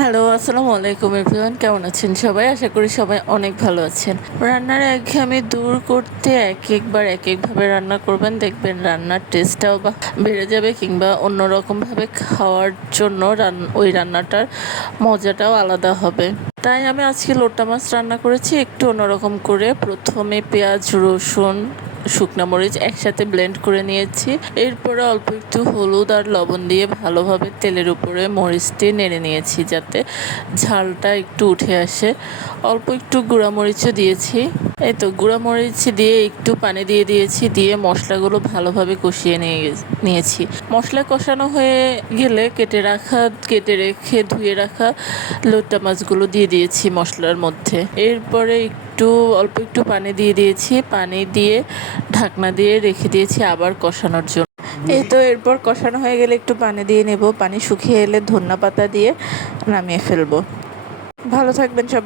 Hello, আসসালামু আলাইকুম everyone কেমন আছেন সবাই? আশা করি সবাই অনেক ভালো আছেন। রান্নার একঘেয়েমি দূর করতে এক একবার এক একভাবে রান্না করবেন। দেখবেন রান্নার টেস্টটাও বা বেড়ে যাবে কিংবা অন্যরকমভাবে খাওয়ার জন্য ওই রান্নাটার মজাটাও আলাদা হবে। তাই আমি আজকে লোটা মাছ রান্না করেছি। একটু অন্যরকম করে। প্রথমে পেঁয়াজ, রসুন শুকনো মরিচ একসাথে ব্লেন্ড করে নিয়েছি। এরপরে অল্প একটু হলুদ আর লবণ দিয়ে ভালোভাবে তেলের উপরে মরিচটি নেড়ে নিয়েছি যাতে ঝালটা একটু উঠে আসে। অল্প একটু গুঁড়া মরিচও দিয়েছি। এই তো, গুঁড়া মরিচ দিয়ে একটু পানি দিয়ে দিয়েছি, দিয়ে মশলাগুলো ভালোভাবে কষিয়ে নিয়ে নিয়েছি। মশলা কষানো হয়ে গেলে কেটে রাখা, কেটে রেখে ধুয়ে রাখা লোটা মাছগুলো দিয়ে দিয়েছি মশলার মধ্যে। এরপরে একটু, অল্প একটু পানি দিয়ে দিয়েছি। পানি দিয়ে ঢাকনা দিয়ে রেখে দিয়েছি আবার কষানোর জন্য। এই তো এরপর কষানো হয়ে গেলে একটু পানি দিয়ে নেব। পানি শুকিয়ে এলে ধন্যা পাতা দিয়ে নামিয়ে ফেলব। ভালো থাকবেন সব।